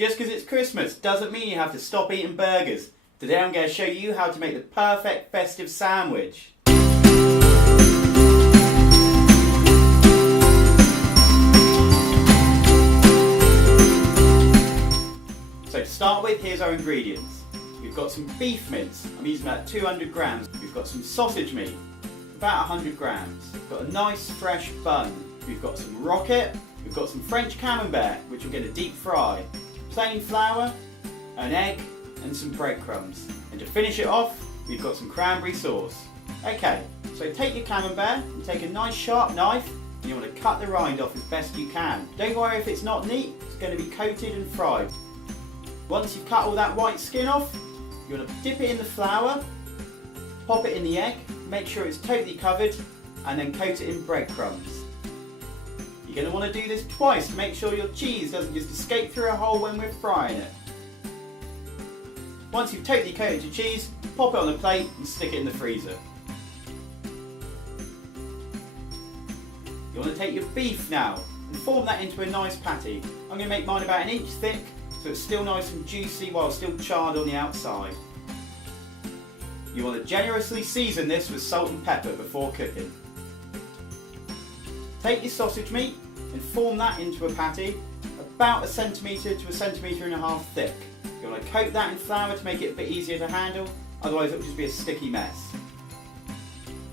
Just because it's Christmas doesn't mean you have to stop eating burgers. Today I'm going to show you how to make the perfect festive sandwich. So to start with, here's our ingredients. We've got some beef mince, I'm using about 200 grams. We've got some sausage meat, about 100 grams. We've got a nice fresh bun. We've got some rocket. We've got some French Camembert, which we're going to deep fry. Plain flour, an egg, and some breadcrumbs. And to finish it off, we've got some cranberry sauce. Okay, so take your Camembert and take a nice sharp knife, and you want to cut the rind off as best you can. Don't worry if it's not neat, it's going to be coated and fried. Once you've cut all that white skin off, you want to dip it in the flour, pop it in the egg, make sure it's totally covered, and then coat it in breadcrumbs. You're going to want to do this twice to make sure your cheese doesn't just escape through a hole when we're frying it. Once you've totally coated your cheese, pop it on a plate and stick it in the freezer. You want to take your beef now and form that into a nice patty. I'm going to make mine about 1 inch thick so it's still nice and juicy while still charred on the outside. You want to generously season this with salt and pepper before cooking. Take your sausage meat and form that into a patty about 1 centimetre to 1.5 centimetres thick. You want to coat that in flour to make it a bit easier to handle, otherwise it will just be a sticky mess.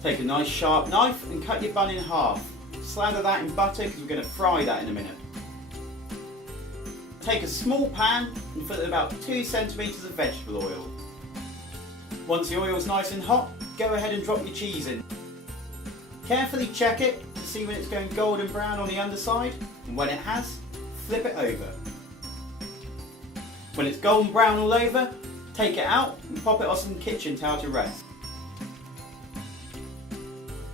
Take a nice sharp knife and cut your bun in half. Slather that in butter because we're going to fry that in a minute. Take a small pan and fill it with about 2 centimetres of vegetable oil. Once the oil is nice and hot, go ahead and drop your cheese in. Carefully check it to see when it's going golden brown on the underside, and when it has, flip it over. When it's golden brown all over, take it out and pop it on some kitchen towel to rest.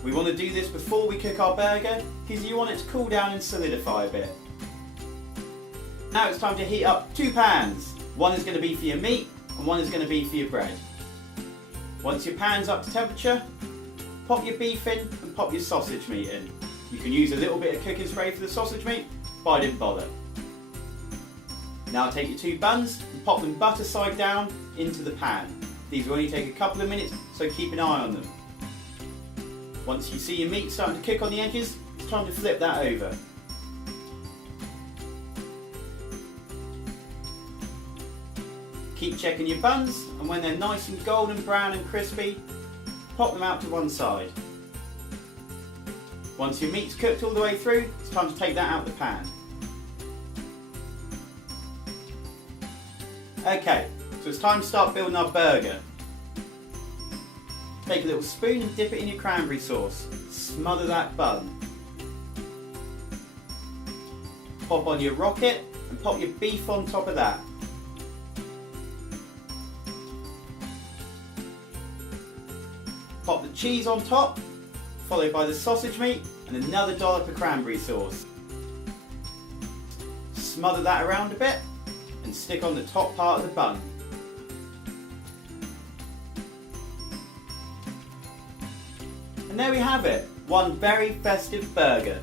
We want to do this before we cook our burger because you want it to cool down and solidify a bit. Now it's time to heat up 2 pans. One is going to be for your meat and one is going to be for your bread. Once your pan's up to temperature, pop your beef in and pop your sausage meat in. You can use a little bit of cooking spray for the sausage meat, but I didn't bother. Now take your 2 buns and pop them butter side down into the pan. These will only take a couple of minutes, so keep an eye on them. Once you see your meat starting to cook on the edges, it's time to flip that over. Keep checking your buns, and when they're nice and golden brown and crispy, pop them out to one side. Once your meat's cooked all the way through, it's time to take that out of the pan. Okay, so it's time to start building our burger. Take a little spoon and dip it in your cranberry sauce. Smother that bun. Pop on your rocket and pop your beef on top of that. Pop the cheese on top, followed by the sausage meat and another dollop of cranberry sauce. Smother that around a bit and stick on the top part of the bun. And there we have it, one very festive burger.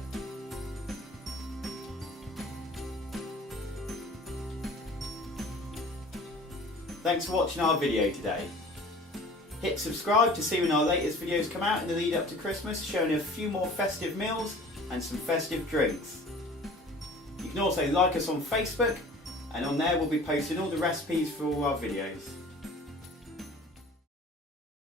Thanks for watching our video today. Hit subscribe to see when our latest videos come out in the lead up to Christmas, showing a few more festive meals and some festive drinks. You can also like us on Facebook, and on there we'll be posting all the recipes for all our videos.